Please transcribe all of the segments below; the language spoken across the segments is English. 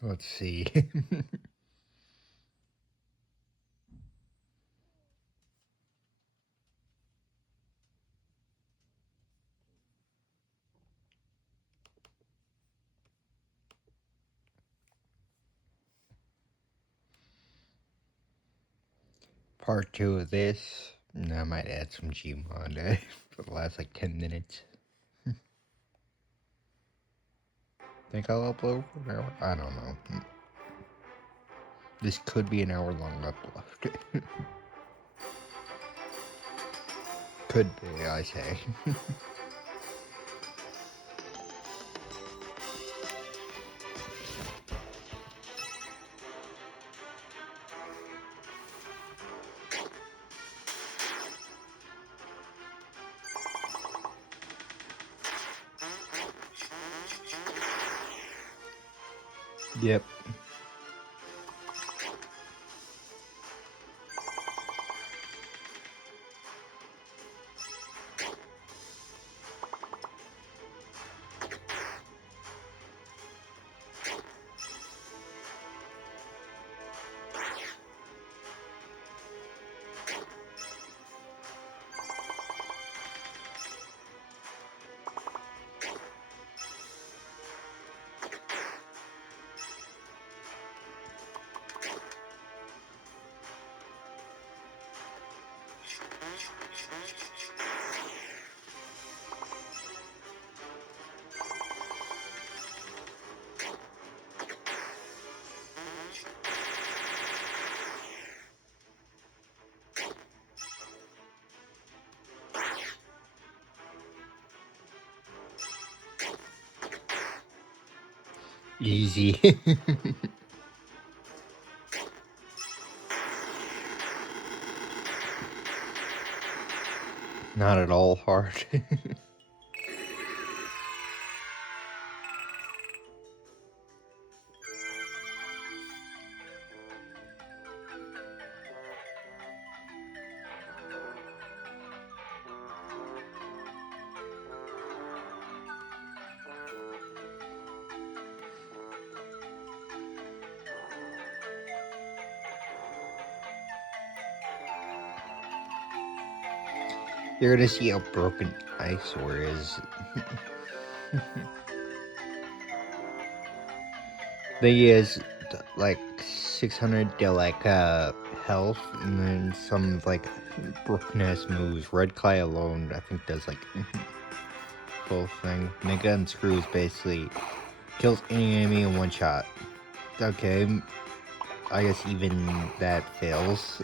Let's see. Part 2 of this. I might add some gmod for the last like 10 minutes. Think I'll upload for an hour? I don't know. This could be an hour long upload. Could be, I say. Yep. Easy. Not at all hard. You're gonna see how broken eyesore is. They is like 600 to like health, and then some like broken ass moves. Red Clay alone, I think, does like full thing. Mega Unscrews basically kills any enemy in one shot. Okay, I guess even that fails.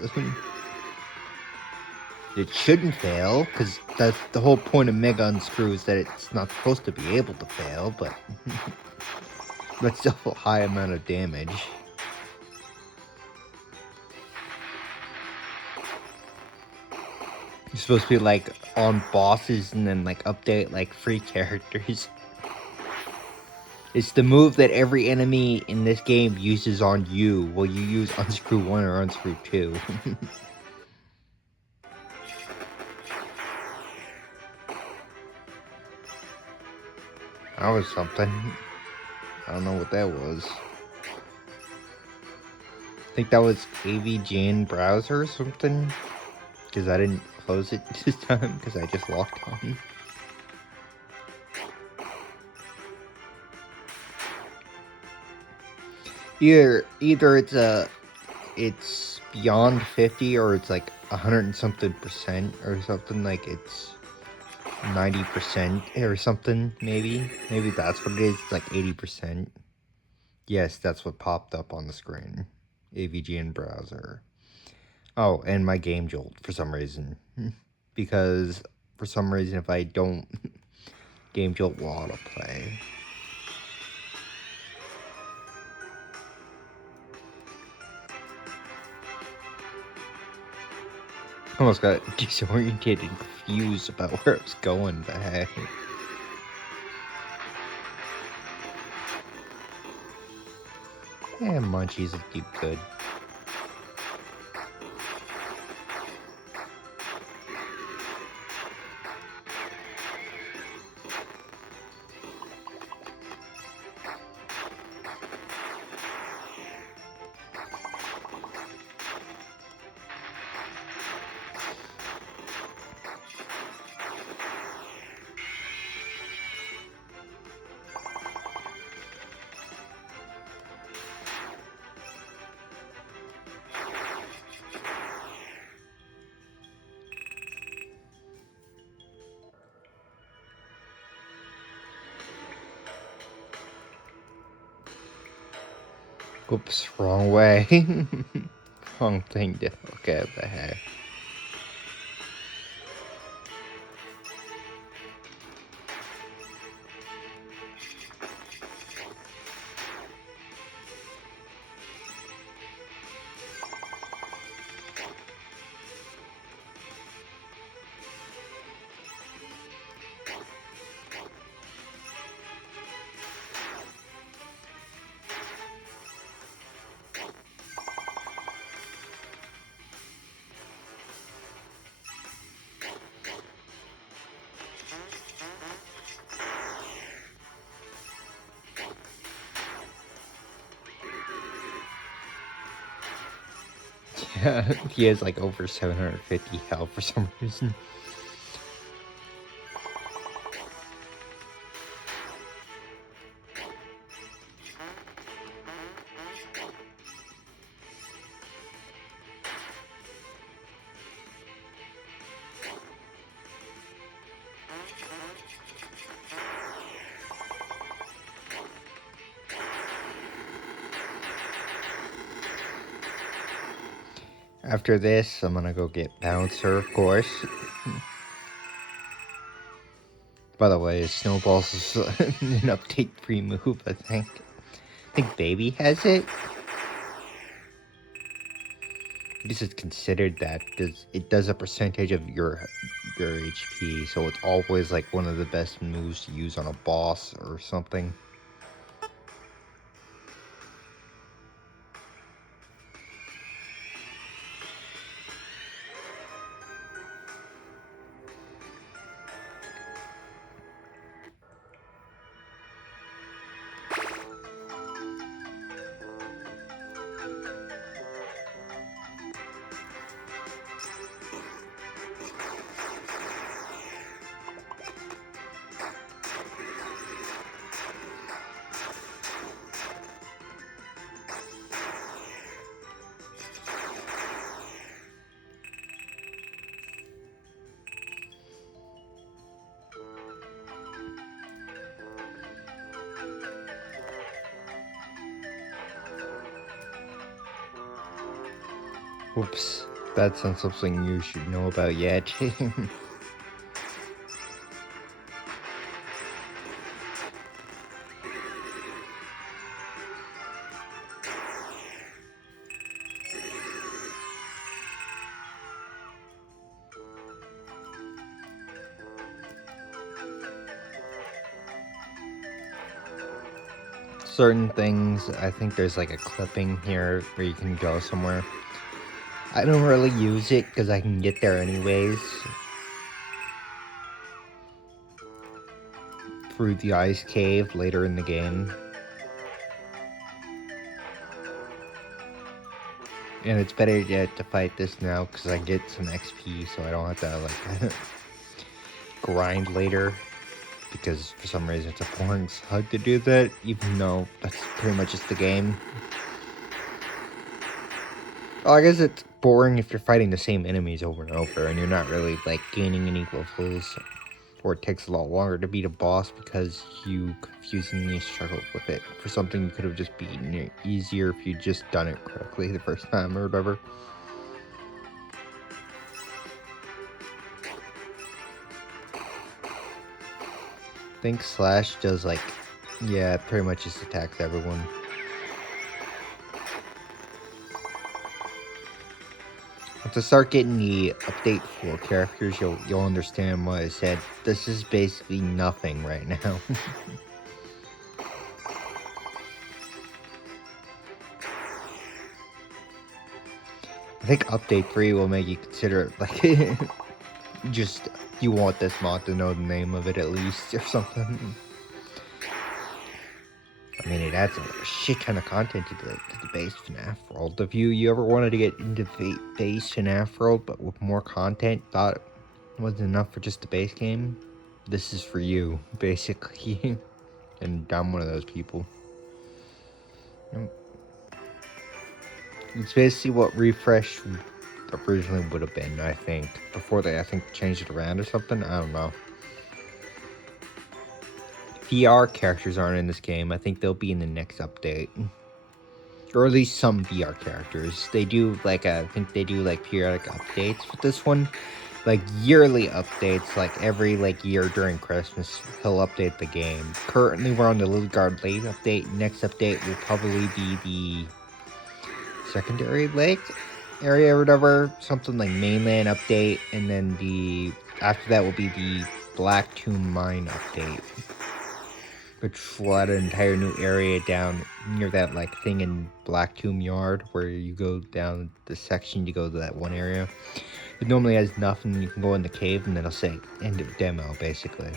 It shouldn't fail, because that's the whole point of Mega Unscrews, that it's not supposed to be able to fail, but that's still a high amount of damage. You're supposed to be like on bosses and then like update like free characters. It's the move that every enemy in this game uses on you while you use Unscrew 1 or Unscrew 2. That was something. I don't know what that was. I think that was AVGN browser or something. Because I didn't close it this time because I just locked on. Either it's beyond 50 or it's like 100 and something percent or something, like it's 90% or something, maybe that's what it is. It's like 80%. Yes, that's what popped up on the screen. AVGN browser. Oh, and my game jolt for some reason. Because for some reason if I don't game jolt will autoplay. Almost got disoriented and confused about where I was going, but hey. Yeah, munchies will keep good. Oops, wrong way. Wrong thing to look at the heck. Yeah, he has like over 750 health for some reason. After this, I'm gonna go get Bouncer, of course. By the way, Snowballs is an update 3 move, I think. I think Baby has it. I guess it's considered that it does a percentage of your HP, so it's always like one of the best moves to use on a boss or something. Whoops, that's not something you should know about yet. Certain things, I think there's like a clipping here where you can go somewhere. I don't really use it because I can get there anyways. Through the ice cave later in the game. And it's better yet to fight this now because I get some XP so I don't have to like grind later. Because for some reason it's a boring slug to do that, even though that's pretty much just the game. Well, I guess it's boring if you're fighting the same enemies over and over and you're not really like gaining any levels, or it takes a lot longer to beat a boss because you confusingly struggled with it for something you could have just beaten it easier if you'd just done it correctly the first time or whatever. I think Slash does like, yeah, pretty much just attacks everyone. To start getting the update for characters, you'll understand what I said. This is basically nothing right now. I think update 3 will make you consider it like just you want this mod to know the name of it at least or something. I mean, it adds a shit ton of content to the base FNAF world. If you ever wanted to get into the base FNAF world, but with more content, thought it wasn't enough for just the base game, this is for you, basically. And I'm one of those people. It's basically what Refresh originally would have been, I think. Before they, I think, changed it around or something. I don't know. VR characters aren't in this game. I think they'll be in the next update. or at least some VR characters. They do like I think they do like periodic updates with this one, like yearly updates. Like every like year during Christmas, he'll update the game. Currently, we're on the Lilligard Lake update. Next update will probably be the secondary lake area or whatever, something like mainland update, and then the after that will be the Black Tomb Mine update, which will add an entire new area down near that like thing in Black Tomb Yard where you go down the section to go to that one area. It normally has nothing. You can go in the cave and then it'll say end of demo basically.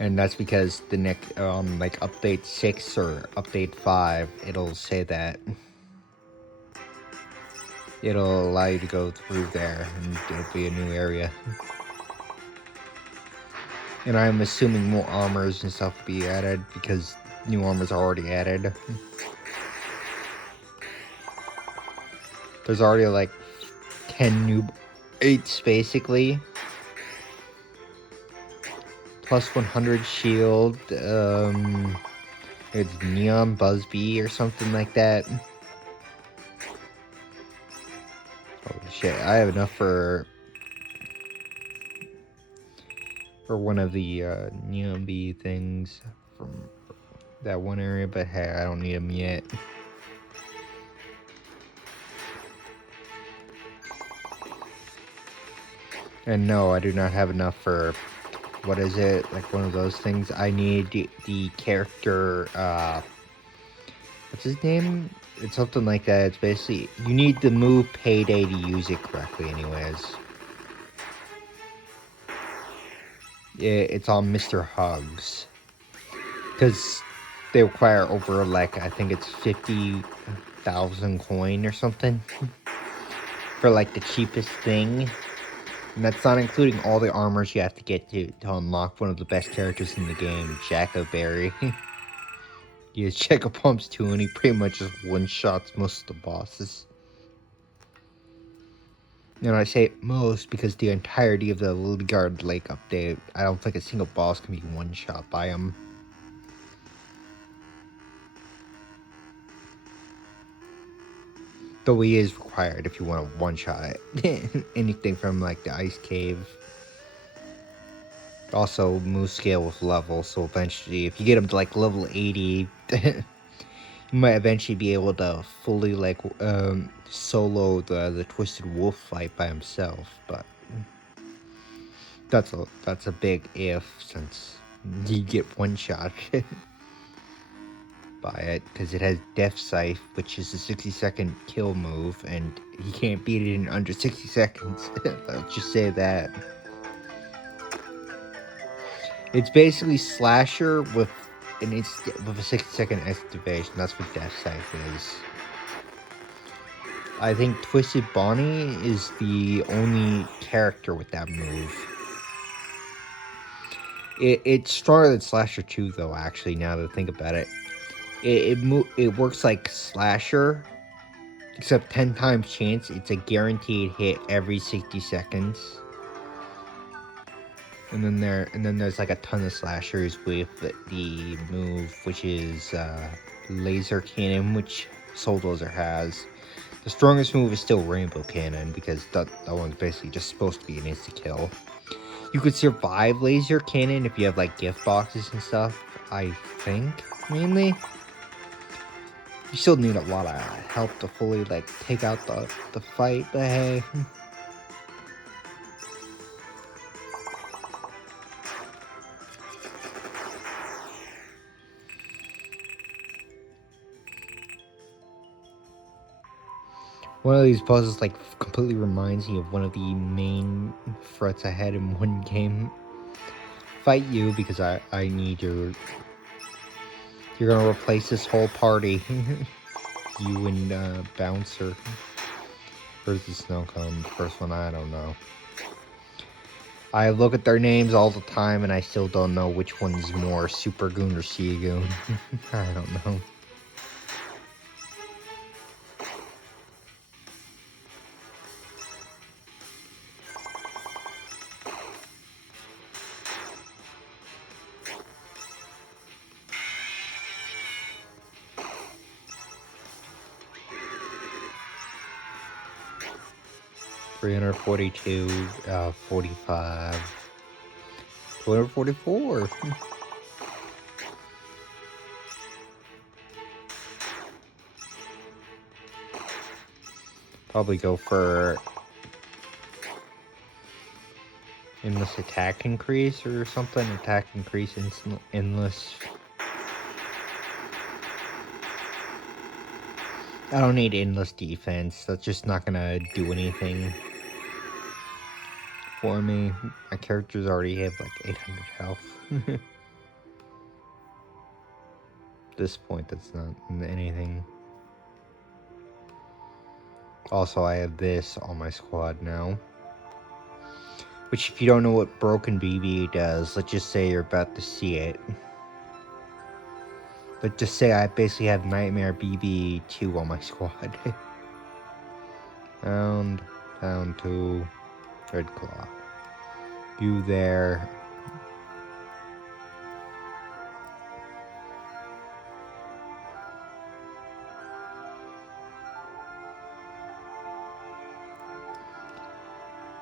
And that's because the next like update 6 or update 5, it'll say that. It'll allow you to go through there, and it'll be a new area. And I'm assuming more armors and stuff will be added, because new armors are already added. There's already like 10 new 8s, basically. Plus 100 shield, it's Neon Buzzbee or something like that. Holy shit, I have enough for one of the Neon Bee things from that one area, but hey, I don't need them yet. And no, I do not have enough for, what is it, like one of those things. I need the character, what's his name? It's something like that. It's basically, you need the move Payday to use it correctly anyways. It's on Mr. Hugs. Because they require over, like, I think it's 50,000 coin or something. For, like, the cheapest thing. And that's not including all the armors you have to get to unlock one of the best characters in the game, Jackoberry. He has Checker Pumps too, and he pretty much just one-shots most of the bosses. And I say most because the entirety of the Lilligard Lake update, I don't think a single boss can be one-shot by him. Though he is required if you want to one-shot it. Anything from like the Ice Cave. Also, move scale with level, so eventually, if you get him to like level 80, you might eventually be able to fully like solo the Twisted Wolf fight by himself, but that's a big if, since you get one shot by it, because it has Death Scythe, which is a 60-second kill move, and he can't beat it in under 60 seconds. I'll just say that. It's basically Slasher with a 60-second activation. That's what Death Scythe is. I think Twisted Bonnie is the only character with that move. It's stronger than Slasher 2, though, actually, now that I think about it. It works like Slasher, except 10 times chance. It's a guaranteed hit every 60 seconds. And then there's like a ton of slashers with the move, which is laser cannon, which Soul Dozer has. The strongest move is still Rainbow Cannon, because that one's basically just supposed to be an insta-kill. You could survive laser cannon if you have like gift boxes and stuff, I think, mainly. You still need a lot of help to fully like take out the fight, but hey. One of these puzzles like completely reminds me of one of the main threats I had in one game. Fight you because I need your... You're gonna replace this whole party. You and Bouncer. Where's the snow cone? The first one, I don't know. I look at their names all the time and I still don't know which one's more Super Goon or Sea Goon. I don't know. 342, 45, 244. Probably go for endless attack increase or something. Attack increase, endless. I don't need endless defense. That's just not gonna do anything for me. My characters already have like 800 health. At this point, that's not anything. Also, I have this on my squad now. Which, if you don't know what Broken BB does, let's just say you're about to see it. Let's just say I basically have Nightmare BB2 on my squad. Down to Red Claw. You there.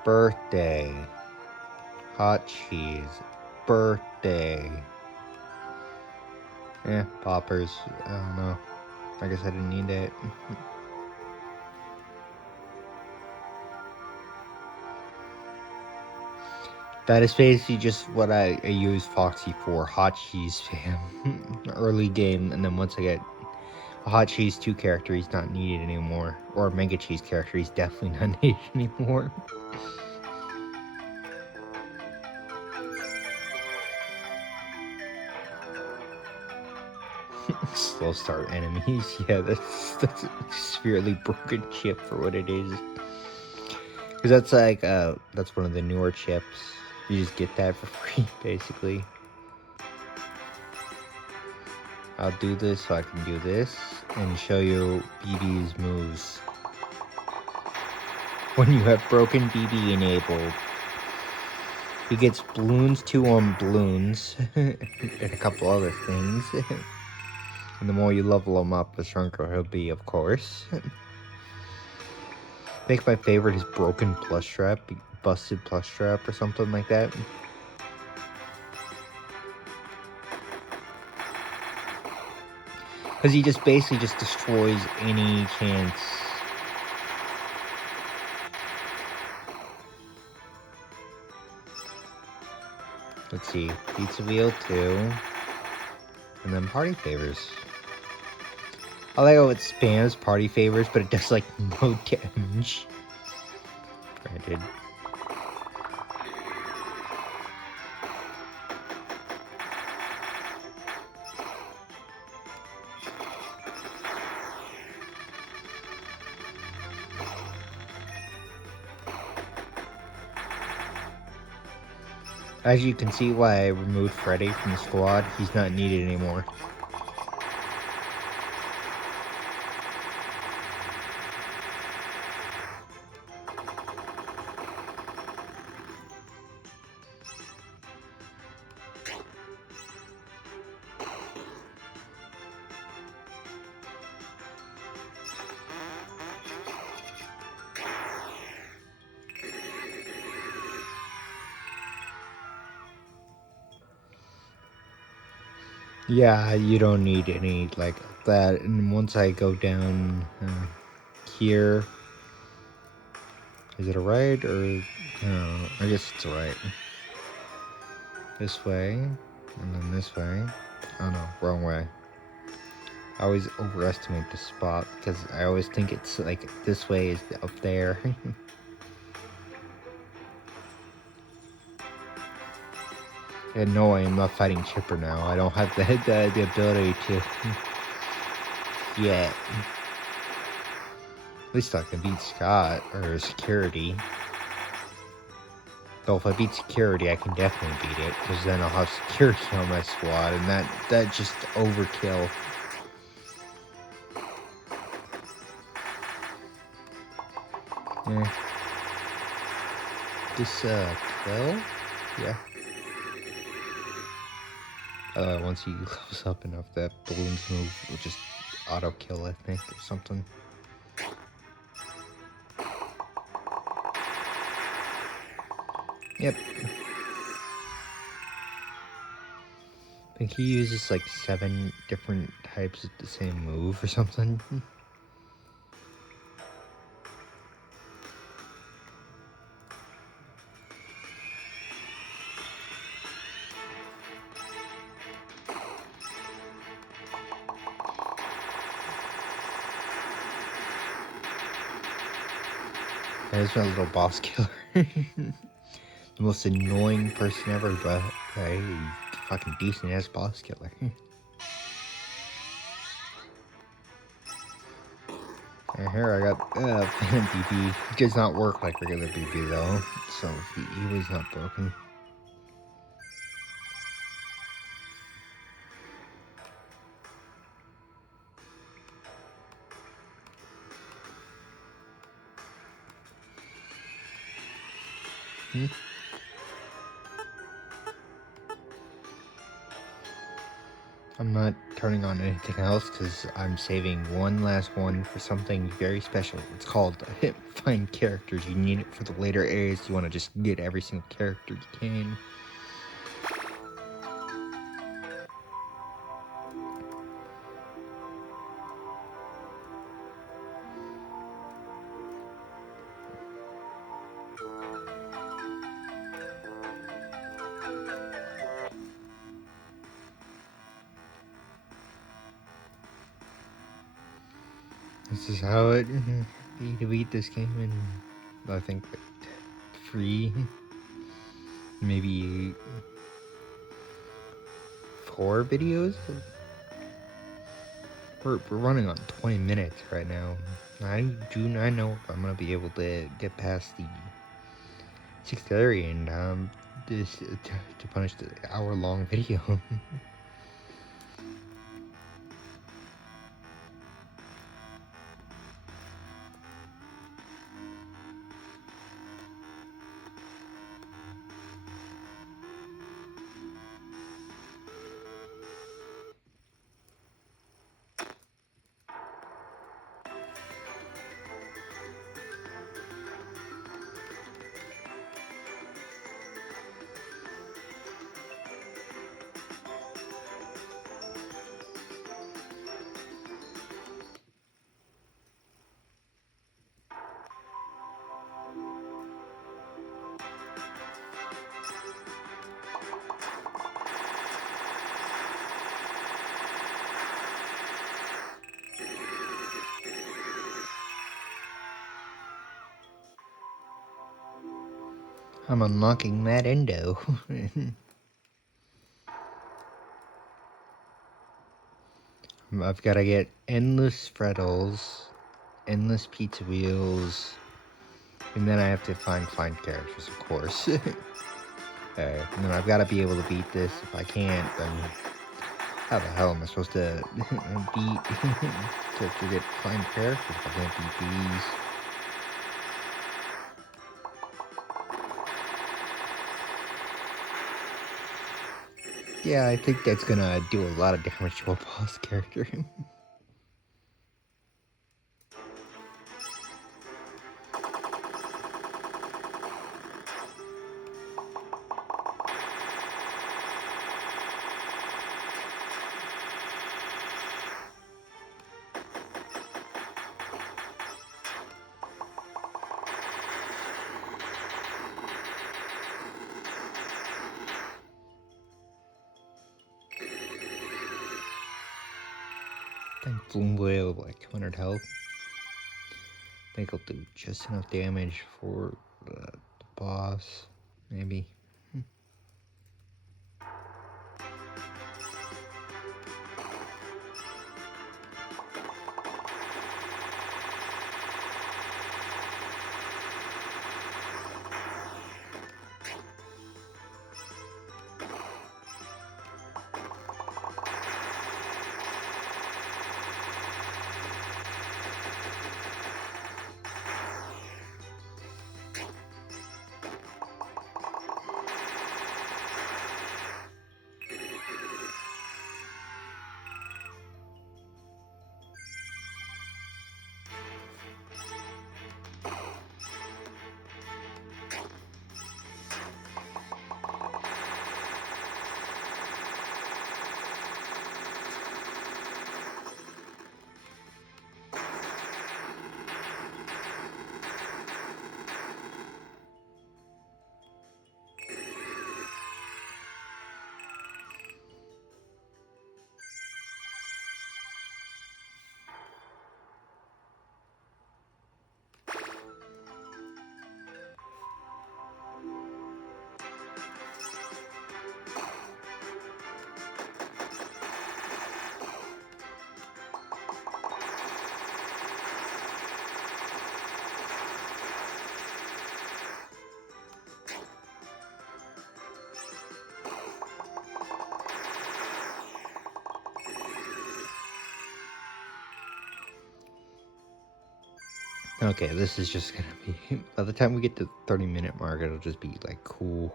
Birthday. Hot cheese. Birthday. Poppers. I don't know. I guess I didn't need it. That is basically just what I use Foxy for. Hot cheese spam. Early game, and then once I get a hot cheese 2 character, he's not needed anymore. Or a mega cheese character, he's definitely not needed anymore. Slow start enemies. Yeah, that's a severely broken chip for what it is. Because that's like, that's one of the newer chips. You just get that for free, basically. I'll do this so I can do this and show you BB's moves. When you have broken BB enabled, he gets balloons 2 on balloons and a couple other things. And the more you level him up, the stronger he'll be, of course. I think my favorite is broken plus trap, busted plus trap or something like that. Because he just basically just destroys any chance. Let's see, Pizza Wheel 2, and then Party Favors. I like how it spams Party Favors, but it does like no damage. Granted. As you can see why I removed Freddy from the squad, he's not needed anymore. Yeah, you don't need any like that. And once I go down here, is it a right or no? I guess it's a right. This way, and then this way. Oh no, wrong way. I always overestimate the spot because I always think it's like this way is up there. And no, I am not fighting Chipper now. I don't have the ability to yet. At least I can beat Scott or Security. Though if I beat Security, I can definitely beat it, because then I'll have Security on my squad, and that just overkill. Yeah. This kill? Yeah. Once he levels up enough, that balloons move will just auto kill, I think, or something. Yep. I think he uses like 7 different types of the same move or something. There's my little boss killer. The most annoying person ever, but hey, fucking decent ass boss killer. And here I got Phantom BB. It does not work like regular BB though, so he was not broken. I'm not turning on anything else because I'm saving one last one for something very special. It's called Find Characters. You need it for the later areas. You want to just get every single character you can. This is how it be to beat this game in, I think, 3, maybe 4 videos. We're running on 20 minutes right now. I do not know if I'm gonna be able to get past the 6th area and this to punish the hour-long video. I'm unlocking that endo. I've got to get endless frettles, endless pizza wheels, and then I have to find characters, of course. And then I've got to be able to beat this. If I can't, then how the hell am I supposed to beat to get find characters if I can't beat these? Yeah, I think that's gonna do a lot of damage to a boss character. I think Bloom Whale with like 200 health. I think I'll do just enough damage for the boss, maybe. Okay, this is just gonna be... By the time we get to the 30-minute mark, it'll just be, like, cool.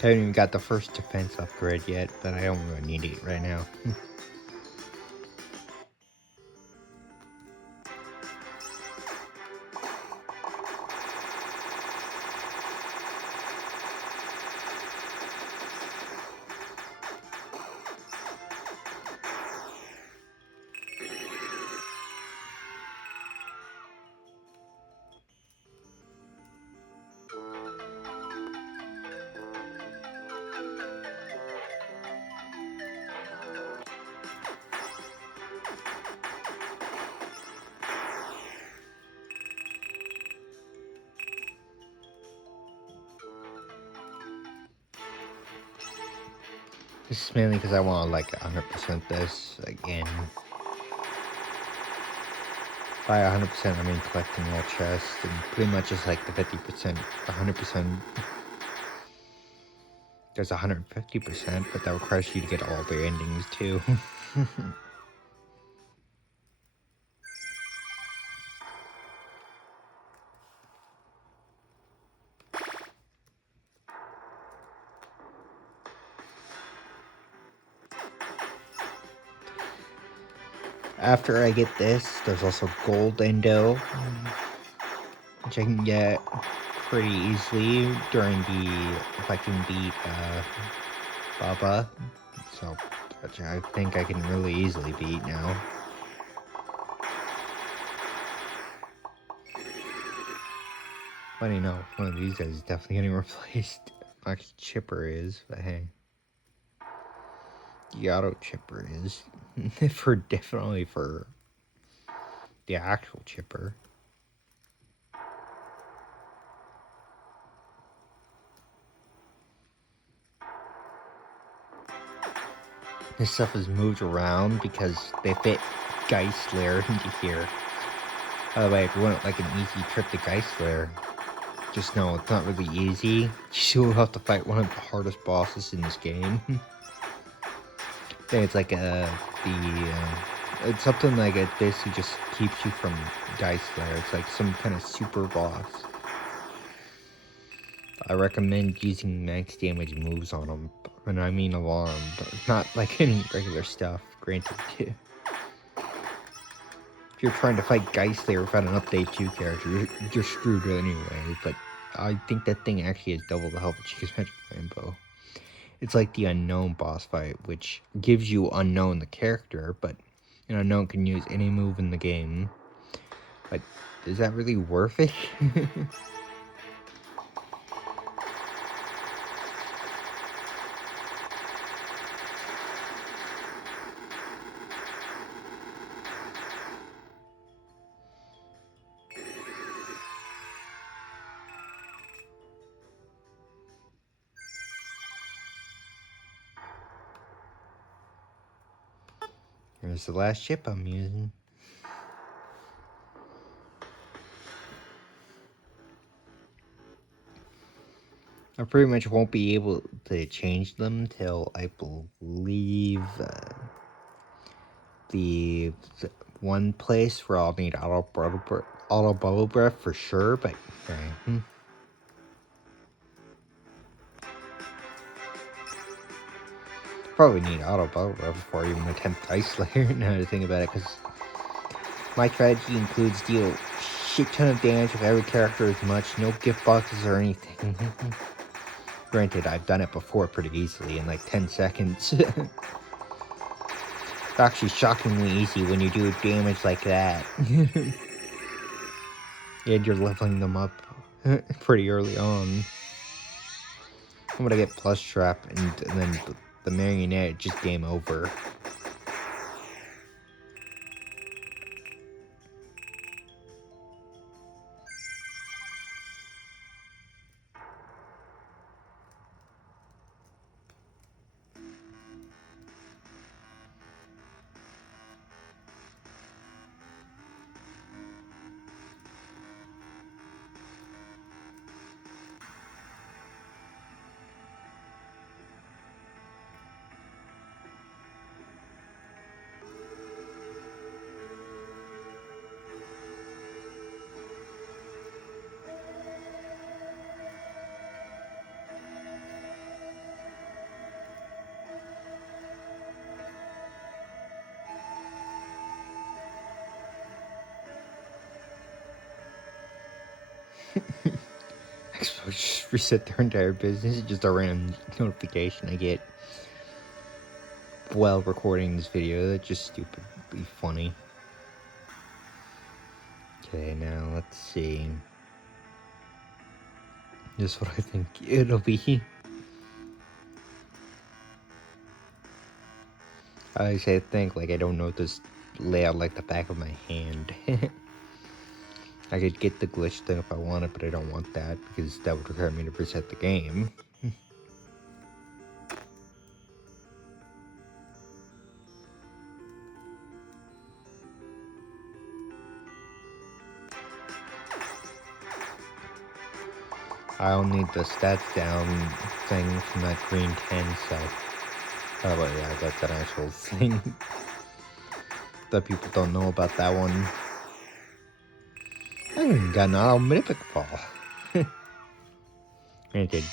I haven't even got the first defense upgrade yet, but I don't really need it right now. This is mainly because I want to, like, 100% this again. By 100%, I mean collecting all chests, and pretty much it's like the 50%, 100%. There's 150%, but that requires you to get all the endings, too. After I get this, there's also gold endo, which I can get pretty easily during the... if I can beat, Baba. So, which I think I can really easily beat now. Funny enough, one of these guys is definitely getting replaced. Actually, Chipper is, but hey. The auto Chipper is. Definitely for the actual Chipper. This stuff is moved around because they fit Geistler into here. By the way, if you want like an easy trip to Geistler, just know it's not really easy. You still have to fight one of the hardest bosses in this game. I think it's like it's something like it basically just keeps you from Geistler. It's like some kind of super boss. I recommend using max damage moves on them, and I mean alarm, but not like any regular stuff, granted. If you're trying to fight Geistler without an update 2 character, you're screwed anyway, but I think that thing actually has double the health of Chica's Magic Rainbow. It's like the Unknown boss fight, which gives you Unknown the character, but an Unknown can use any move in the game. But is that really worth it? Here's the last chip I'm using. I pretty much won't be able to change them till I believe the one place where I'll need auto bubble breath for sure, but okay. Probably need auto bubble breath before I even attempt Ice Layer. Now to think about it, because my strategy includes deal shit ton of damage with every character as much, no gift boxes or anything. Granted, I've done it before pretty easily in like 10 seconds. It's actually shockingly easy when you do damage like that. And you're leveling them up pretty early on. I'm gonna get plus trap and then the marionette, just game over. Just reset their entire business. It's just a random notification I get while recording this video. That's just stupidly funny. Okay, now let's see. This is what I think it'll be. I think, like, I don't know this layout like the back of my hand. I could get the glitch thing if I wanted, but I don't want that because that would require me to reset the game. I'll need the stats down thing from that green 10, so... Oh, but yeah, that's an actual thing. That people don't know about that one. I even got an auto mimic ball. Granted,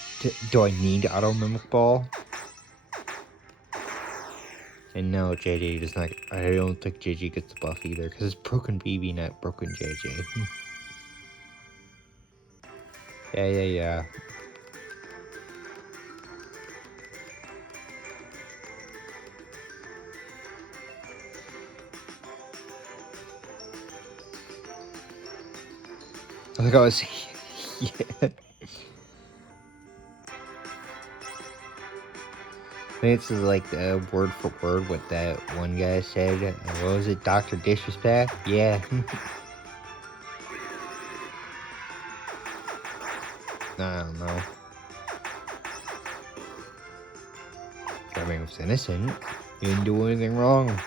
do I need auto mimic ball? And no, JJ does not. I don't think JJ gets the buff either, because it's broken BB, not broken JJ. Yeah. I think I was. Yeah. I think it's like the word for word what that one guy said. What was it, Dr. Disrespect? Yeah. I don't know. I mean, it was innocent. He didn't do anything wrong.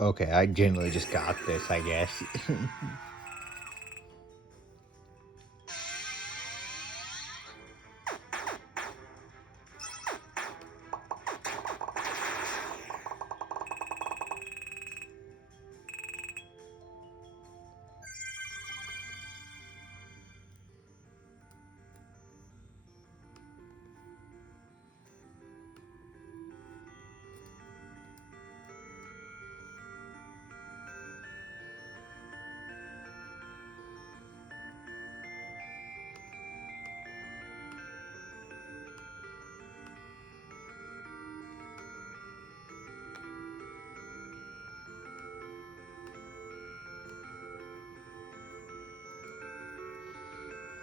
Okay, I generally just got this, I guess.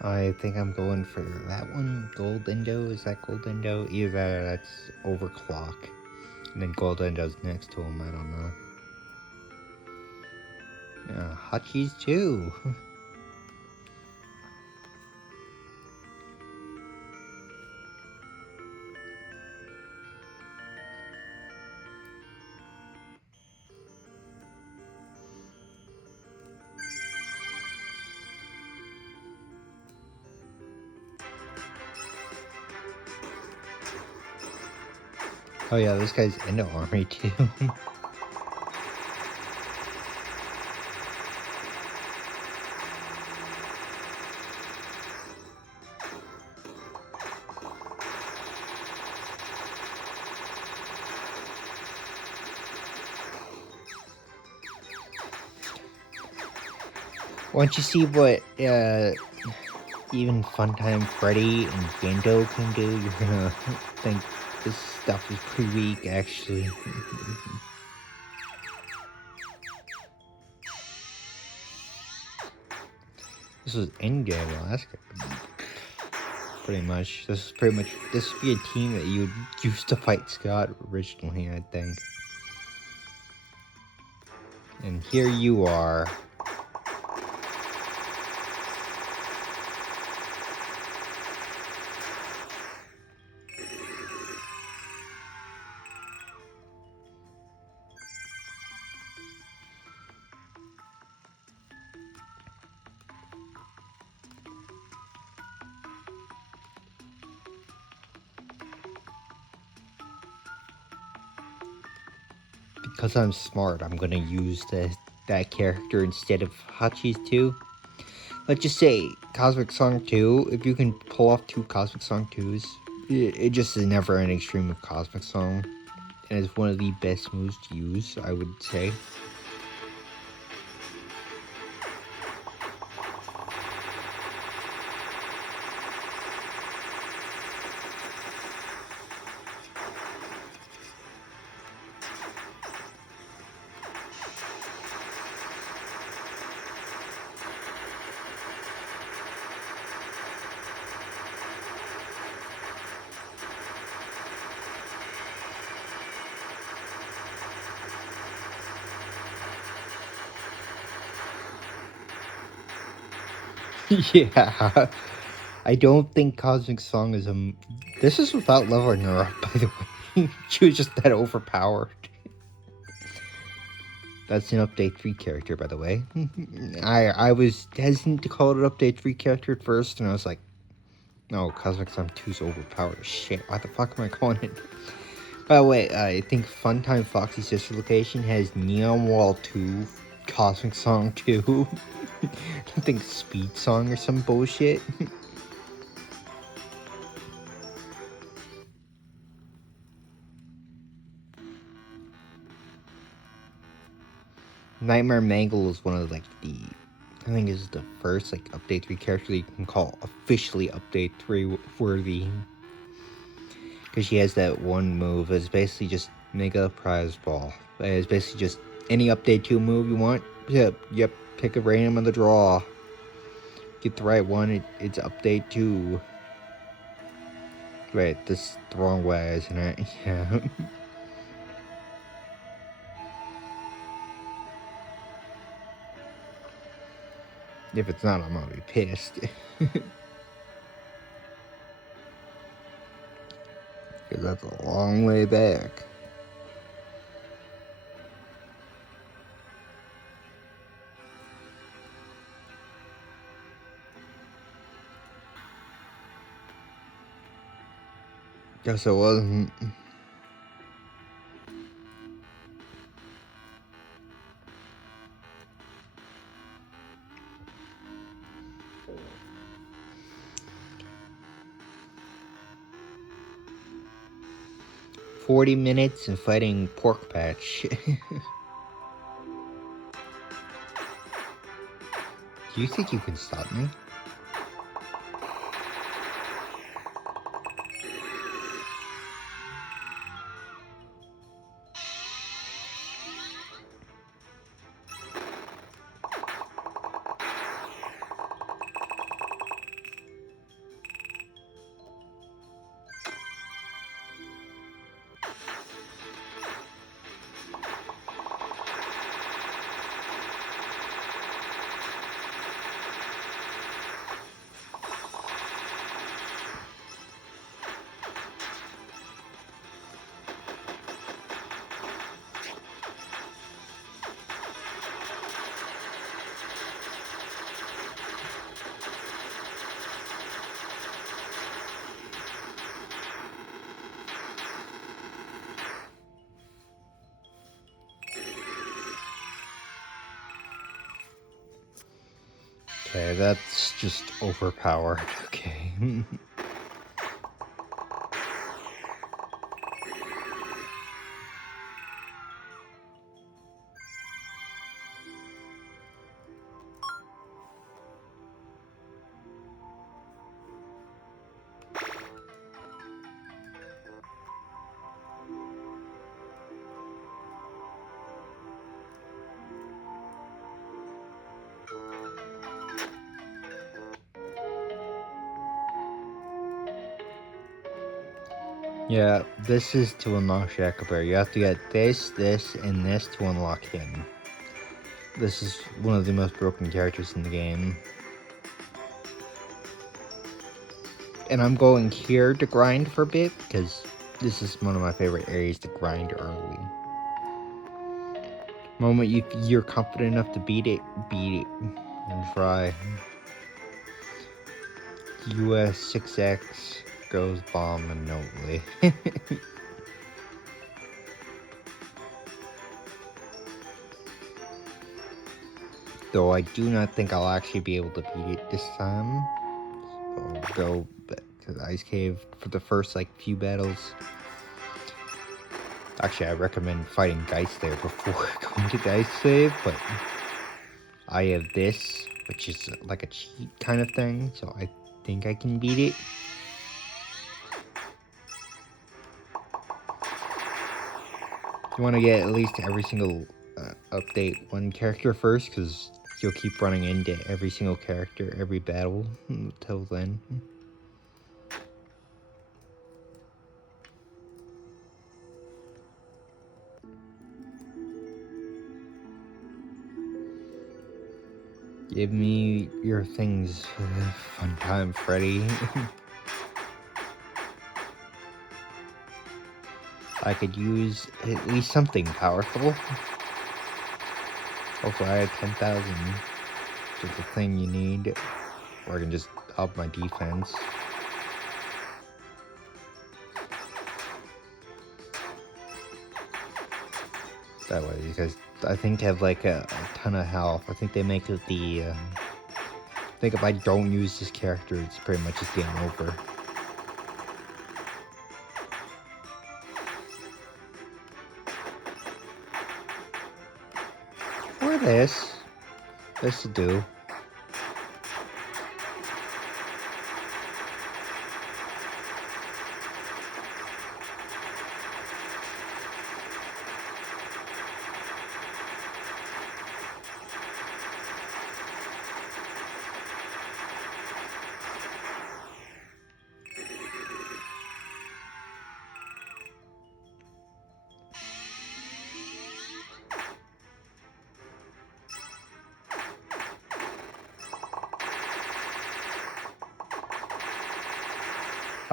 I think I'm going for that one. Gold Indo, is that Gold Indo? Either that's Overclock. And then Gold Indo's next to him, I don't know. Yeah, Hot Cheese too. Oh yeah, this guy's into army too. Once you see what even Funtime Freddy and Gendo can do, you're gonna think this stuff is pretty weak, actually. This was in-game Alaska. Pretty much. This would be a team that you would use to fight Scott originally, I think. And here you are. because I'm smart, I'm gonna use that character instead of Hachi's 2. Let's just say Cosmic Song 2, if you can pull off 2 Cosmic Song 2s, it just is a never-ending stream of Cosmic Song. And it's one of the best moves to use, I would say. Yeah. I don't think Cosmic Song is a... This is without leveling her up, by the way. She was just that overpowered. That's an Update 3 character, by the way. I was hesitant to call it an Update 3 character at first, and I was like, no, Cosmic Song 2's overpowered. Shit, why the fuck am I calling it? By the way, I think Funtime Foxy's sister location has Neon Wall 2, Cosmic Song 2. I think Speed Song or some bullshit. Nightmare Mangle is one of like the, I think is the first like Update 3 character you can call officially Update 3 worthy. Because she has that one move. It's basically just Mega Prize Ball. It's basically just any Update 2 move you want. Yep. Pick a random on the draw. Get the right one. It's Update 2. Wait, this is the wrong way, isn't it? Yeah. If it's not, I'm gonna be pissed. Because that's a long way back. Guess it wasn't. "40 minutes and fighting Pork Patch." Do you think you can stop me? Okay, that's just overpowered. Okay. Yeah, this is to unlock Shackle Bear. You have to get this, and this to unlock him. This is one of the most broken characters in the game. And I'm going here to grind for a bit, because this is one of my favorite areas to grind early. Moment you're confident enough to beat it, and try. US 6X goes bomb and notely. Though I do not think I'll actually be able to beat it this time. So I'll go back to the ice cave for the first like few battles. Actually, I recommend fighting Geist there before going to the ice cave, but I have this, which is like a cheat kind of thing, so I think I can beat it. You want to get at least every single update one character first, because you'll keep running into every single character every battle until then. Give me your things, fun time, Freddy. I could use at least something powerful. Hopefully I have 10,000, which is the thing you need. Or I can just up my defense. That way, you guys, I think, have like a ton of health. I think they make it the, I think if I don't use this character, it's pretty much just game over. Or this. This will do.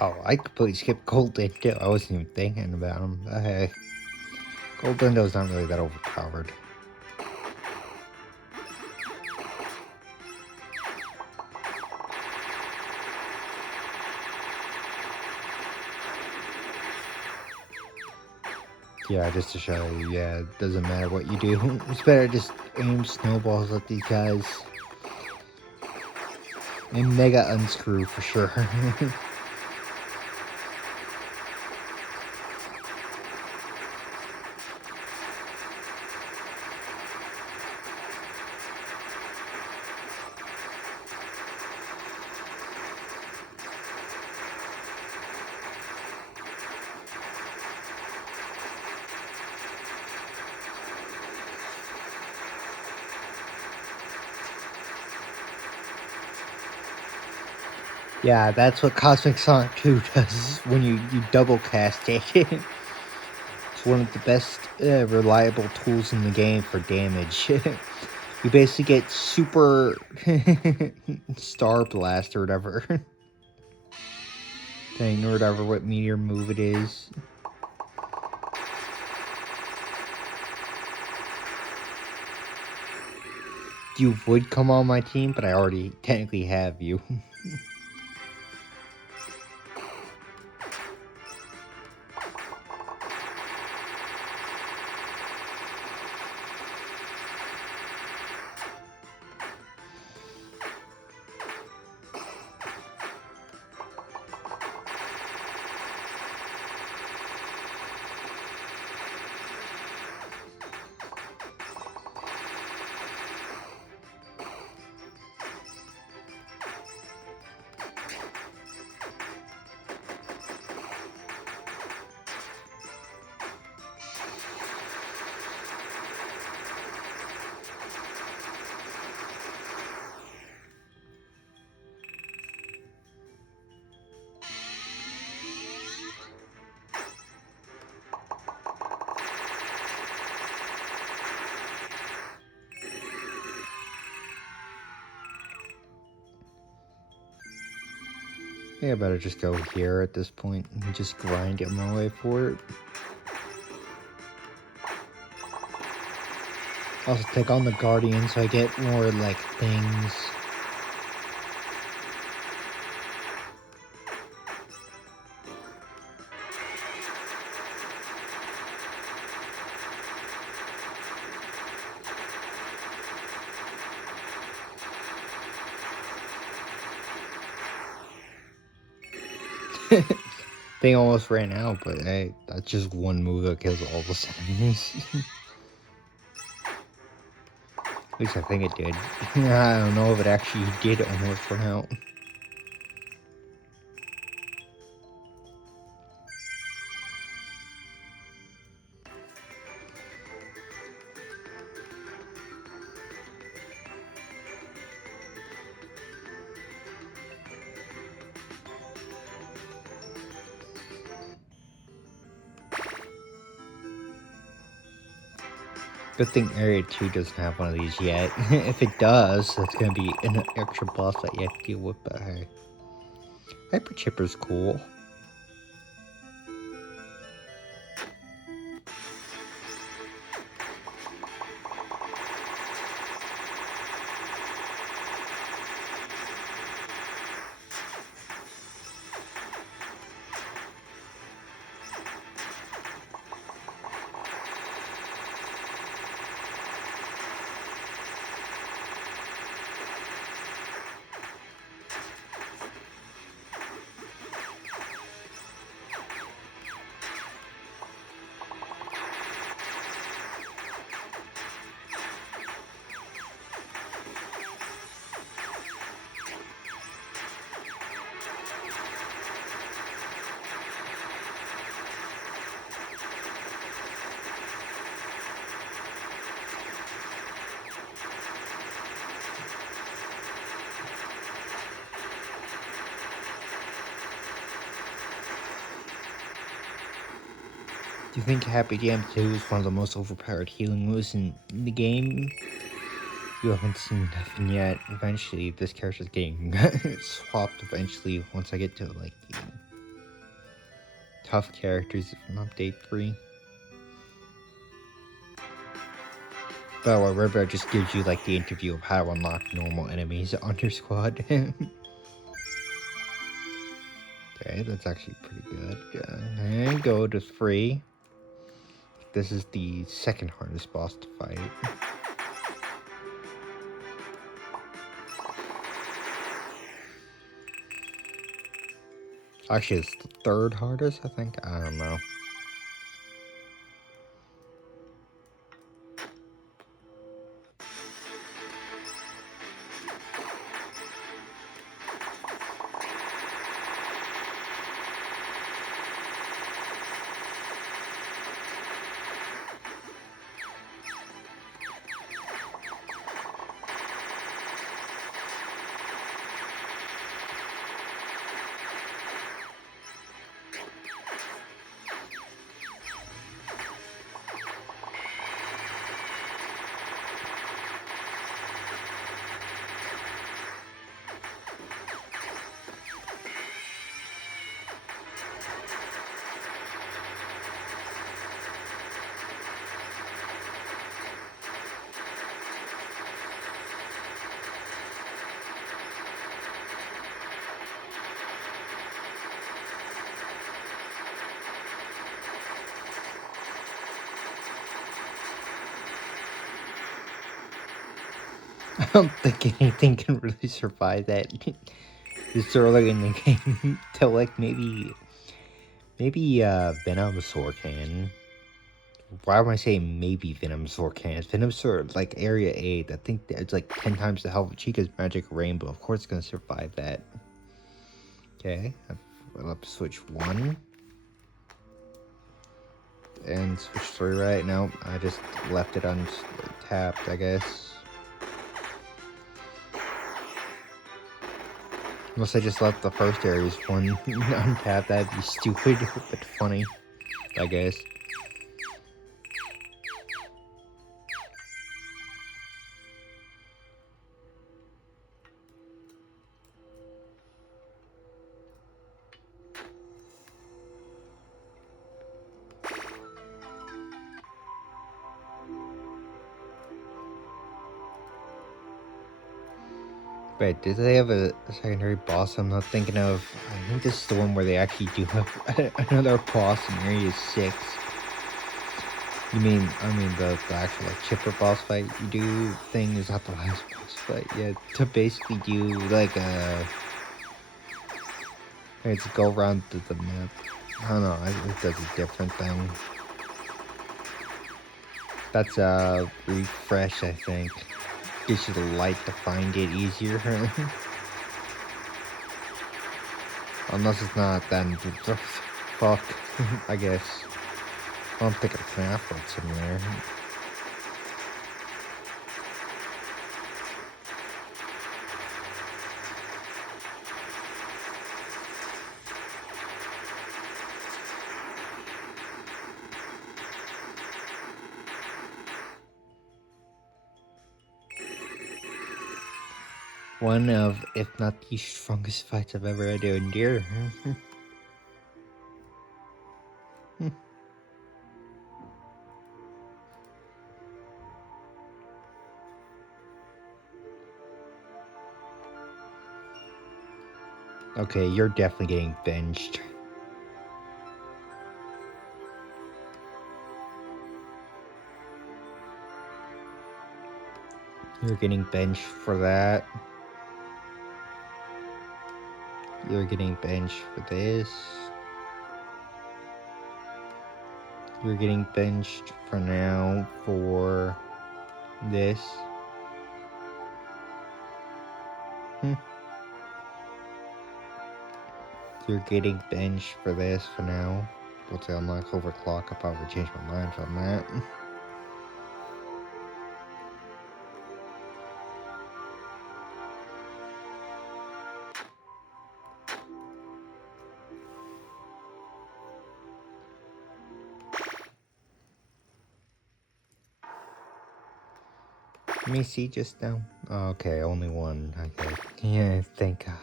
Oh, I completely skipped Golden too. I wasn't even thinking about him. Hey, Goldendow's not really that overpowered. Yeah, just to show you, yeah, it doesn't matter what you do. It's better to just aim snowballs at these guys. And mega unscrew for sure. Yeah, that's what Cosmic Sonic 2 does when you double cast it. It's one of the best reliable tools in the game for damage. You basically get super Star Blast or whatever thing, or whatever, what meteor move it is. You would come on my team, but I already technically have you. Yeah, I better just go here at this point and just grind it my way for it. Also take on the Guardian so I get more, like, things. Thing almost ran out, but hey, that's just one move that kills all the enemies. At least I think it did. I don't know if it actually did almost run out. Good thing Area 2 doesn't have one of these yet. If it does, that's gonna be an extra boss that you have to deal with, but hey. Hyper Chipper's cool. Do you think Happy Jam 2 is one of the most overpowered healing moves in the game? You haven't seen nothing yet. Eventually, this character's getting swapped eventually once I get to, like, the tough characters from Update 3. But what River just gives you, like, the interview of how to unlock normal enemies on your squad. Okay, that's actually pretty good. And go to 3. This is the second hardest boss to fight. Actually, it's the third hardest, I think. I don't know. I don't think anything can really survive that this early in the game till like maybe Venomsaur can. Why am I saying maybe Venomsaur can? Venomsaur like area 8. I think it's like 10 times the health of Chica's magic rainbow. Of course it's gonna survive that. Okay, I'll up switch 1. And switch 3 right now. I just left it untapped, I guess. Unless I just left the first area's one untapped, that'd be stupid, but funny, I guess. Wait, did they have a secondary boss I'm not thinking of? I think this is the one where they actually do have another boss in Area 6. I mean the actual like chipper boss fight you do thing is not the last boss fight. Yeah, to basically do like a Let's go around to the map. I don't know, it does a different thing. That's a refresh, I think. Gives you the light to find it easier. Unless it's not, then fuck, I guess. I don't think a FNAF works in there. One of, if not the strongest fights I've ever had to endure. Okay, you're definitely getting benched. You're getting benched for that. You're getting benched for this. You're getting benched for now for this. You're getting benched for this for now. Once I unlock overclock, I'll probably change my mind on that. Let me see just now. Oh, okay, only one. Okay. Yeah, thank God.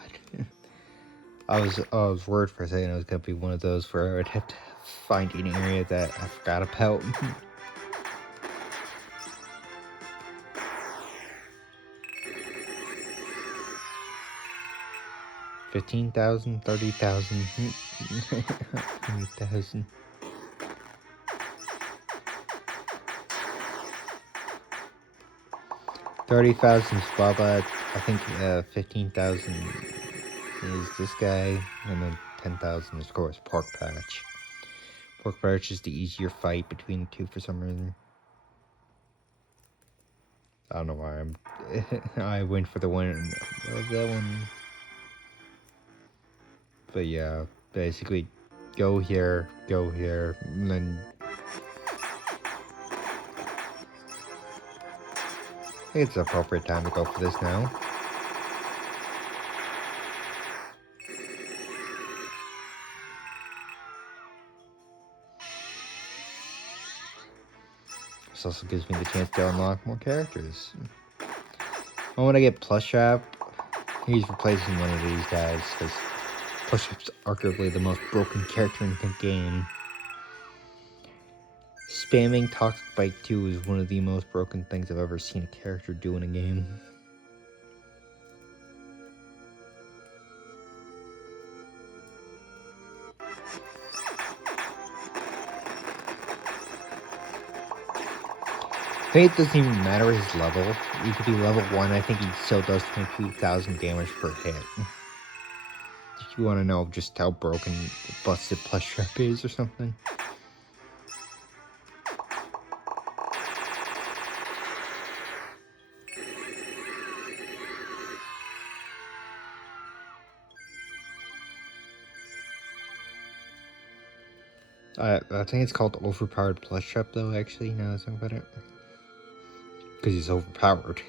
I was worried for a second it was gonna be one of those where I'd have to find an area that I forgot about. 15,000, 30,000, 20,000. 30,000 is Baba. I think 15,000 is this guy, and then 10,000 is, of course, Pork Patch. Pork Patch is the easier fight between the two for some reason. I don't know why I went for the one. That one. But yeah, basically, go here, and then. I think it's the appropriate time to go for this now. This also gives me the chance to unlock more characters. And when I get Plush Trap, he's replacing one of these guys, because Plush Trap's arguably the most broken character in the game. Spamming Toxic Bite 2 is one of the most broken things I've ever seen a character do in a game. I think it doesn't even matter his level. He could be level 1, I think he still does 22,000 damage per hit. If you want to know just how broken, busted Plush Trap is or something. I think it's called Overpowered Plush Trap, though, actually, now that I think about it. Because he's overpowered.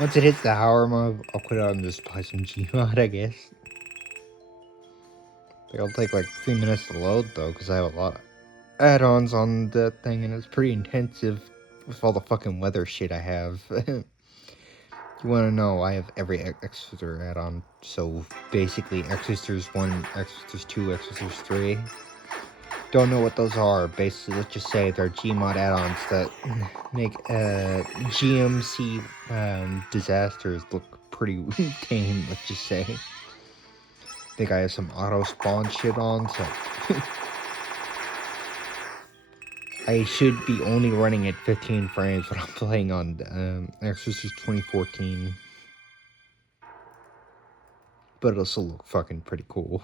Once it hits the hour mark, I'll quit out and just play some gmod, I guess. It'll take like 3 minutes to load, though, because I have a lot of add-ons on that thing, and it's pretty intensive with all the fucking weather shit I have. You want to know, I have every Exorcister add-on, so basically Exorcisters 1, Exorcisters 2, Exorcisters 3. don't know what those are, basically, let's just say they're gmod add-ons that make GMC disasters look pretty tame, let's just say. I think I have some auto-spawn shit on, so... I should be only running at 15 frames when I'm playing on Exorcist 2014. But it'll still look fucking pretty cool.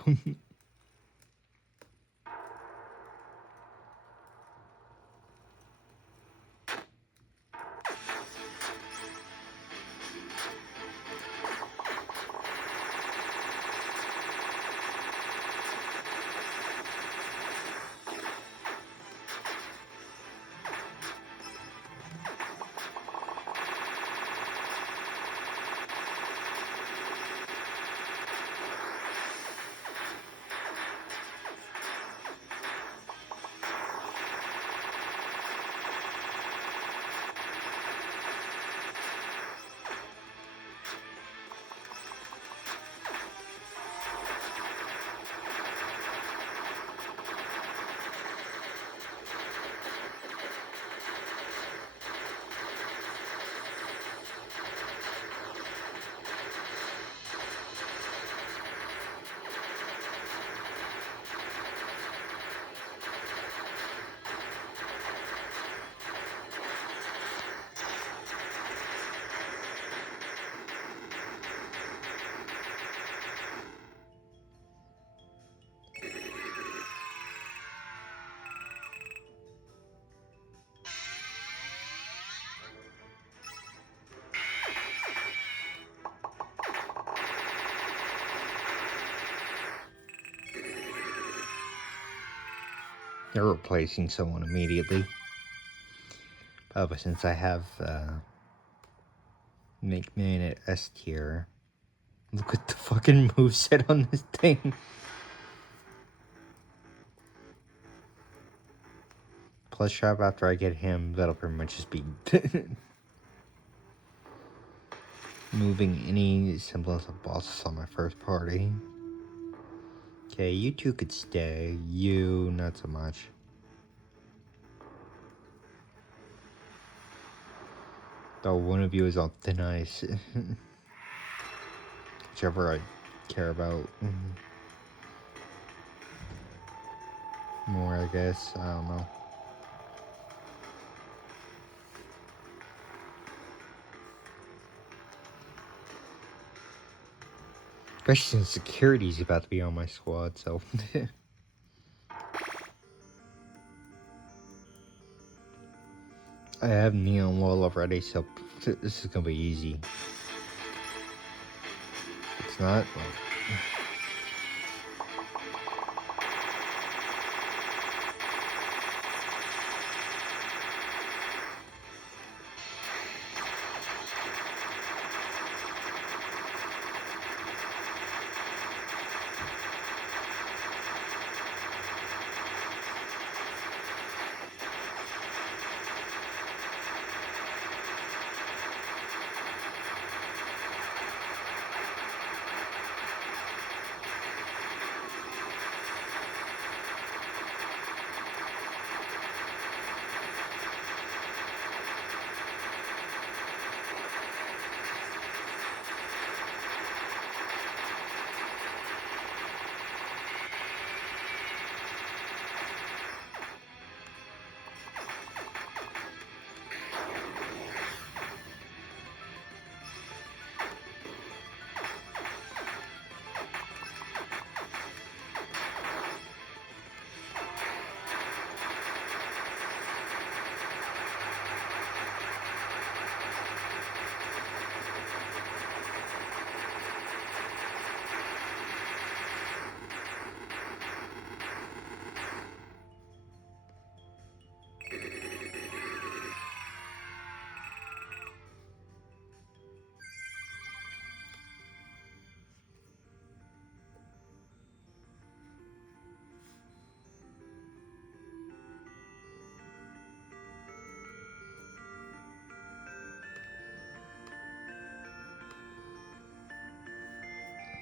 They're replacing someone immediately. But since I have Make Man at S tier, look at the fucking moveset on this thing. Plus trap after I get him, that'll pretty much just be moving any semblance of bosses on my first party. Okay, you two could stay. You, not so much. Though one of you is on thin ice. Whichever I care about more, I guess. I don't know. Especially since security's about to be on my squad, so... I have Neon Wall already, so this is gonna be easy. It's not, well...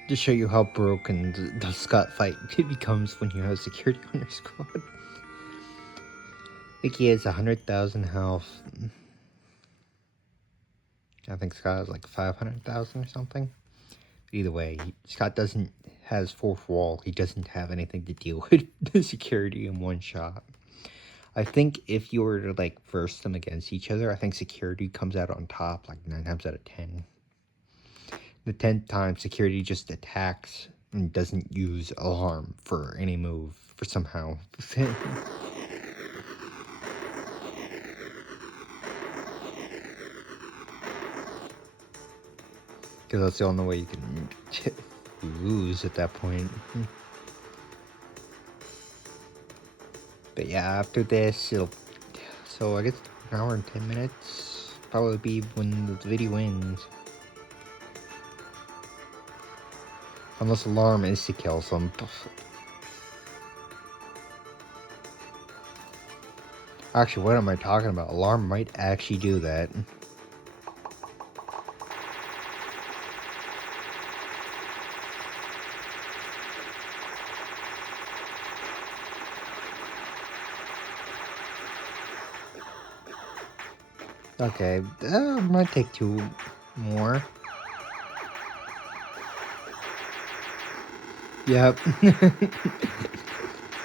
To show you how broken the Scott fight becomes when you have security on your squad. think he has 100,000 health. I think Scott has like 500,000 or something. Either way, Scott has fourth wall. He doesn't have anything to deal with the security in one shot. I think if you were to like verse them against each other, I think security comes out on top like 9 times out of 10. The 10th time, security just attacks and doesn't use alarm for any move for somehow. Because that's the only way you can lose at that point. But yeah, after this, so I guess an hour and 10 minutes probably be when the video ends. Unless alarm is to kill some. Actually, what am I talking about? Alarm might actually do that. Okay, might take 2 more. Yep.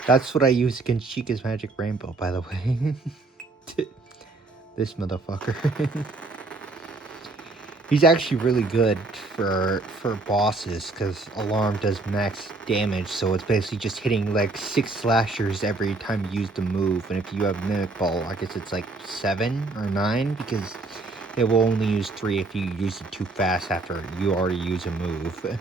That's what I use against Chica's Magic Rainbow, by the way. This motherfucker. He's actually really good for bosses, because Alarm does max damage, so it's basically just hitting like 6 slashers every time you use the move, and if you have Mimic Ball, I guess it's like 7 or 9, because it will only use 3 if you use it too fast after you already use a move.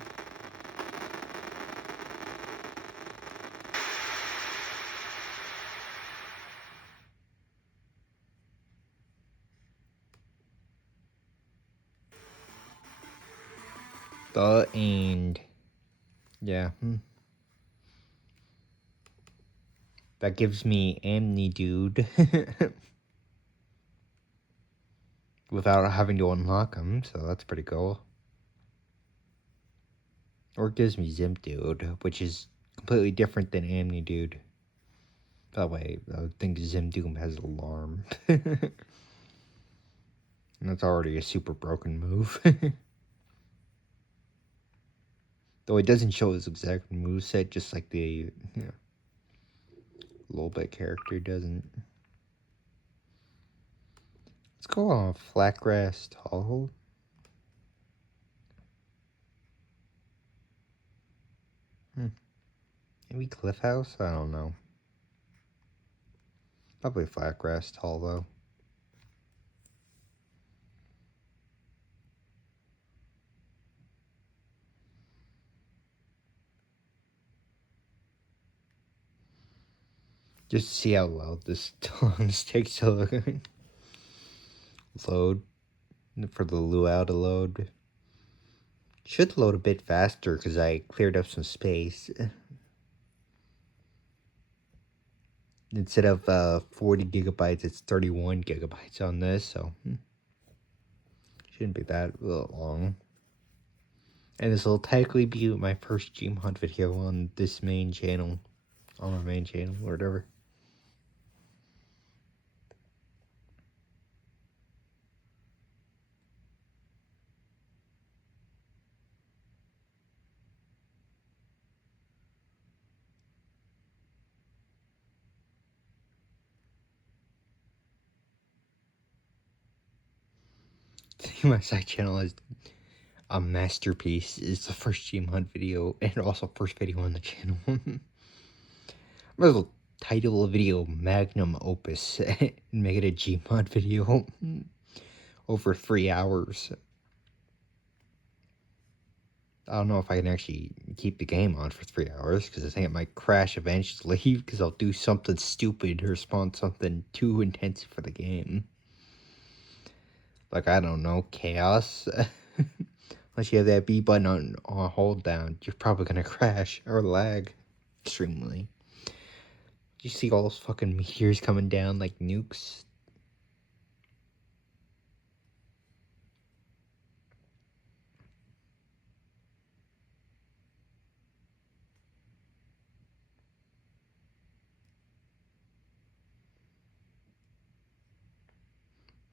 And yeah, that gives me Dude without having to unlock him, so that's pretty cool. Or it gives me Dude, which is completely different than Dude. By the way, I think Doom has alarm. And that's already a super broken move. Though it doesn't show his exact moveset, just like the little bit character doesn't. Let's go on Flatgrass Tall. Maybe Cliff House? I don't know. Probably Flatgrass Tall, though. Just to see how loud this takes to load. For the luau to load. Should load a bit faster because I cleared up some space. Instead of 40 gigabytes, it's 31 gigabytes on this, so shouldn't be that long. And this will technically be my first gmod video on this main channel, on my main channel, or whatever. My side channel is a masterpiece. It's the first gmod video and also first video on the channel. Might as well title a video Magnum Opus and make it a gmod video. Over 3 hours. I don't know if I can actually keep the game on for 3 hours, because I think it might crash eventually, because I'll do something stupid or spawn something too intensive for the game. Like, I don't know, chaos. Unless you have that B button on hold down, you're probably gonna crash or lag extremely. You see all those fucking meteors coming down like nukes?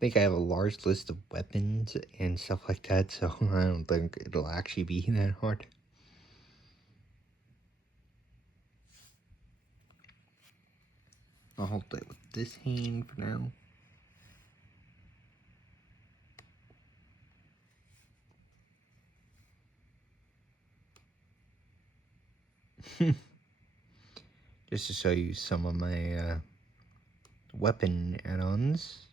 think I have a large list of weapons and stuff like that, so I don't think it'll actually be that hard. I'll hold it with this hand for now. Just to show you some of my weapon add-ons.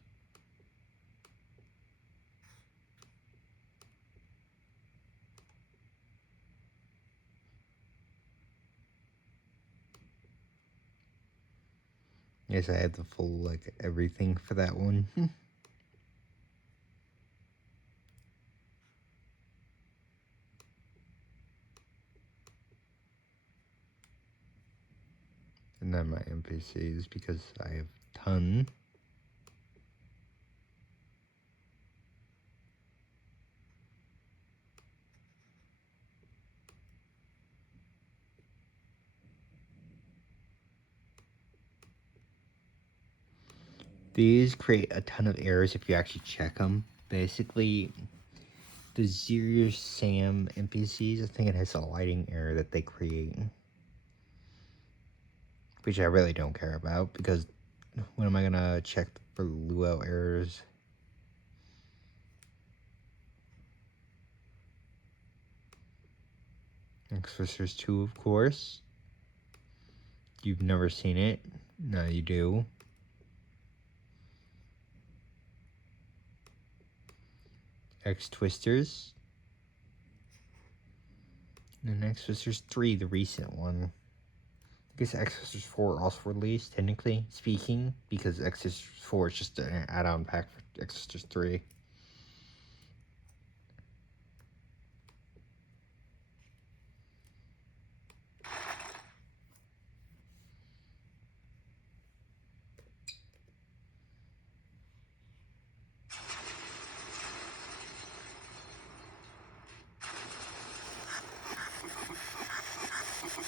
Yes, I had the full, like, everything for that one. And then my NPCs, because I have a ton. These create a ton of errors if you actually check them. Basically, the Zero Sam NPCs, I think it has a lighting error that they create. Which I really don't care about, because when am I gonna check for luau errors? Exorcist 2, of course. You've never seen it? No, you do. X-Twisters. And X-Twisters 3, the recent one. I guess X-Twisters 4 also released, technically speaking, because X-Twisters 4 is just an add-on pack for X-Twisters 3.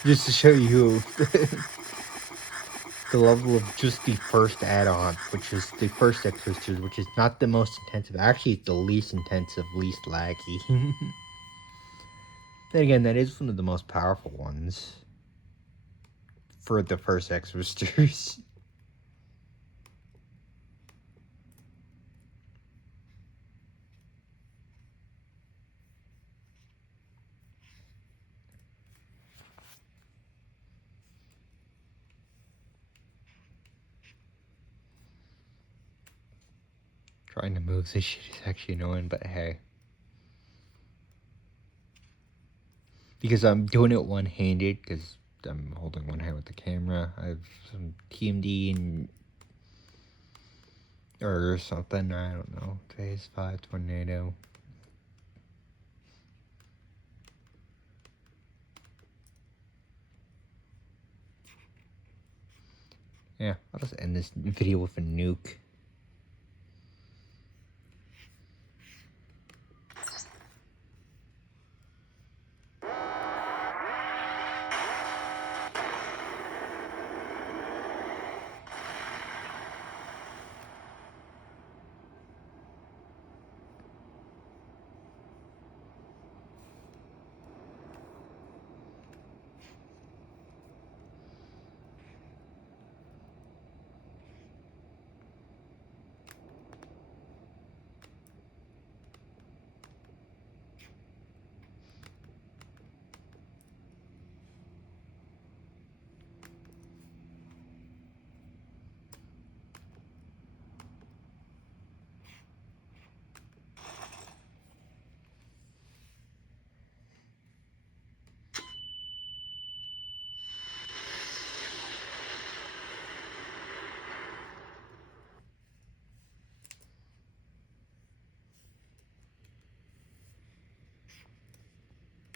Just to show you the level of just the first add-on, which is the first X-Twisters, which is not the most intensive. Actually, it's the least intensive, least laggy. Then again, that is one of the most powerful ones for the first X-Twisters. Trying to move this shit is actually annoying, but hey. Because I'm doing it one-handed, because I'm holding one hand with the camera. I have some TMD and or something, I don't know. Phase 5 tornado. Yeah, I'll just end this video with a nuke.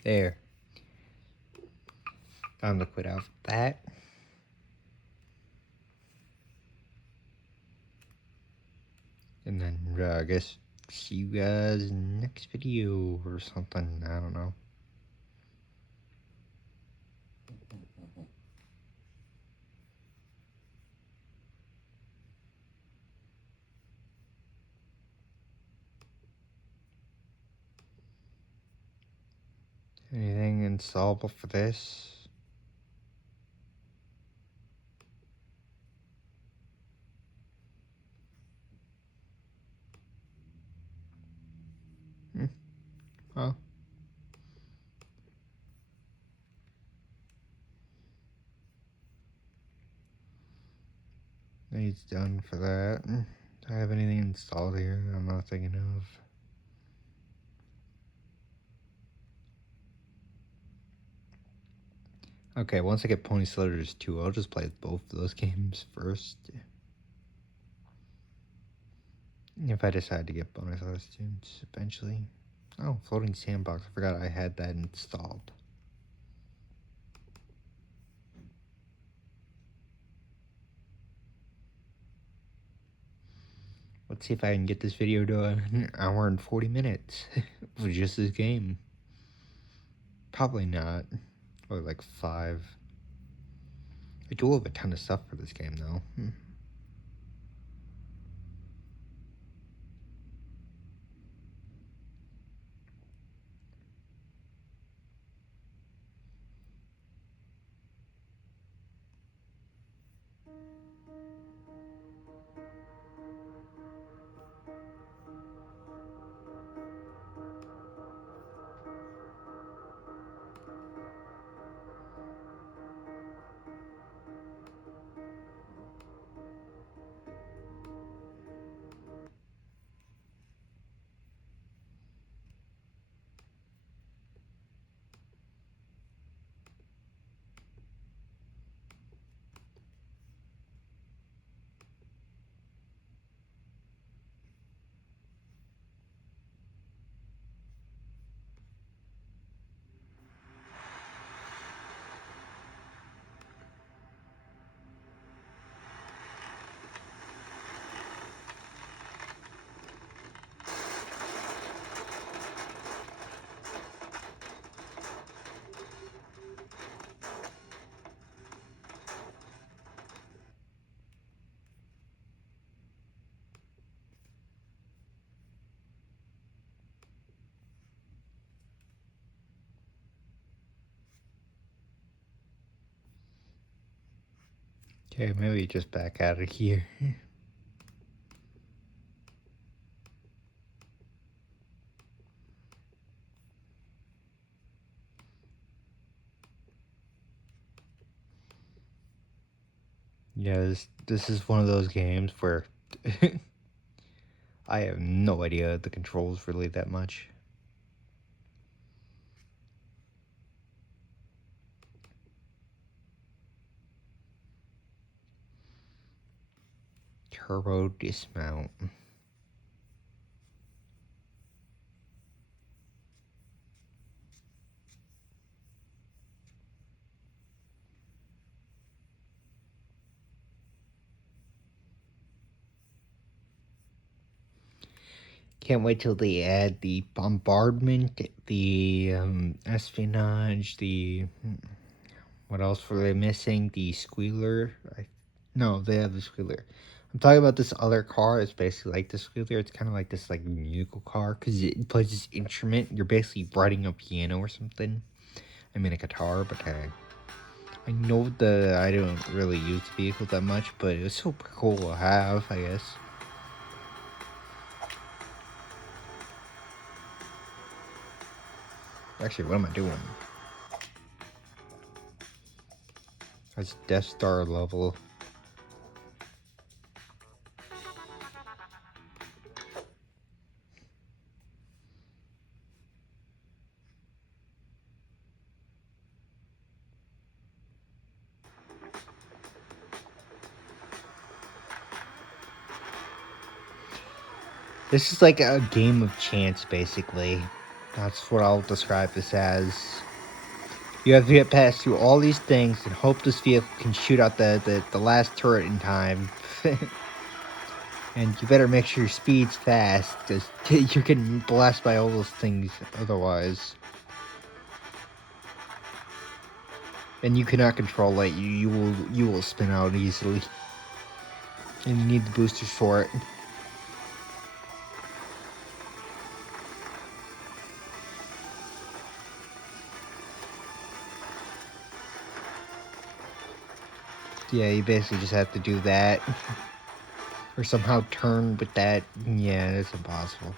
There. Time to quit out that. And then, I guess, see you guys next video or something. I don't know. installable for this. Well, it's done for that. Do I have anything installed here I'm not thinking of? Okay, once I get Pony Soldiers 2, I'll just play both of those games first. If I decide to get Bonus Tunes eventually. Oh, Floating Sandbox. I forgot I had that installed. Let's see if I can get this video to an hour and 40 minutes for just this game. Probably not. Or like 5. I do have a ton of stuff for this game though. Okay, maybe just back out of here. Yeah, this is one of those games where I have no idea the controls really that much. Turbo dismount. Can't wait till they add the bombardment, the espionage, the what else were they missing? The squealer. No, they have the squealer. I'm talking about this other car. It's basically like the squealer. It's kind of like this like musical car because it plays this instrument. You're basically writing a piano or something. I mean a guitar, but I know that I don't really use the vehicle that much, but it was super cool to have, I guess. Actually, what am I doing? That's Death Star level. This is like a game of chance, basically. That's what I'll describe this as. You have to get past through all these things and hope this vehicle can shoot out the last turret in time. And you better make sure your speed's fast, because you're getting blasted by all those things otherwise. And you cannot control it. You will spin out easily. And you need the boosters for it. Yeah, you basically just have to do that. Or somehow turn with that. Yeah, it's impossible.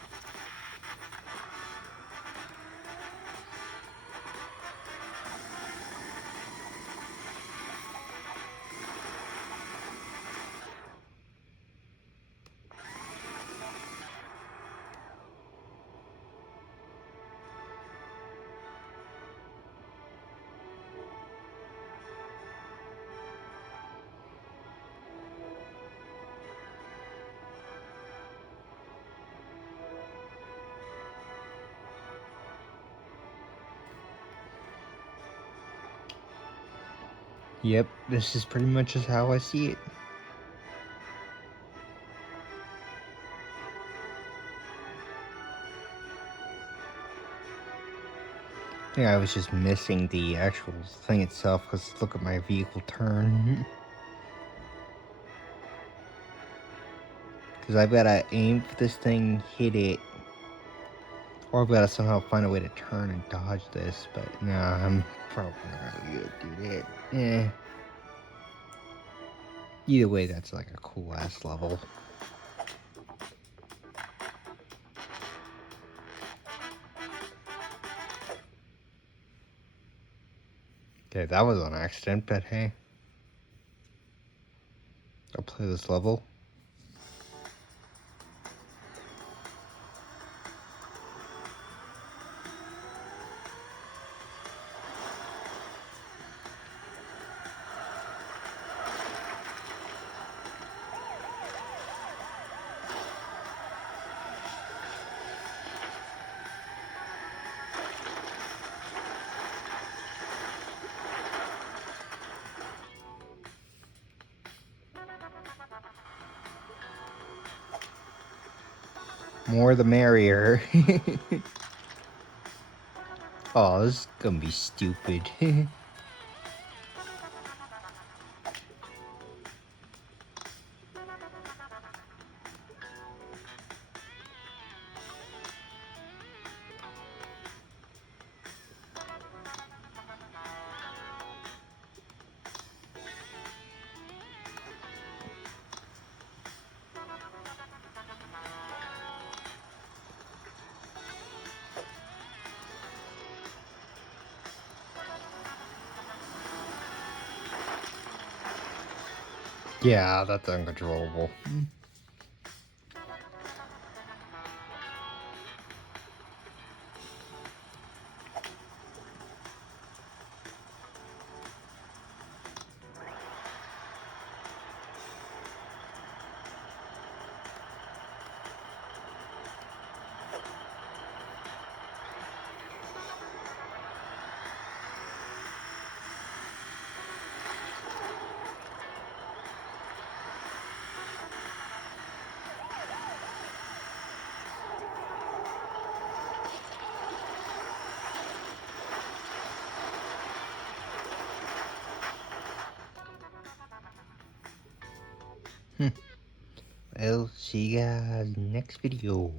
Yep, this is pretty much just how I see it. I think I was just missing the actual thing itself, because look at my vehicle turn. Because I've got to aim for this thing, hit it, or I've got to somehow find a way to turn and dodge this, but nah, I'm probably not going to do that. Eh. Either way, that's like a cool-ass level. Okay, that was an accident, but hey. I'll play this level. More the merrier. Oh, this is gonna be stupid. Yeah, that's uncontrollable. Well, see you guys next video.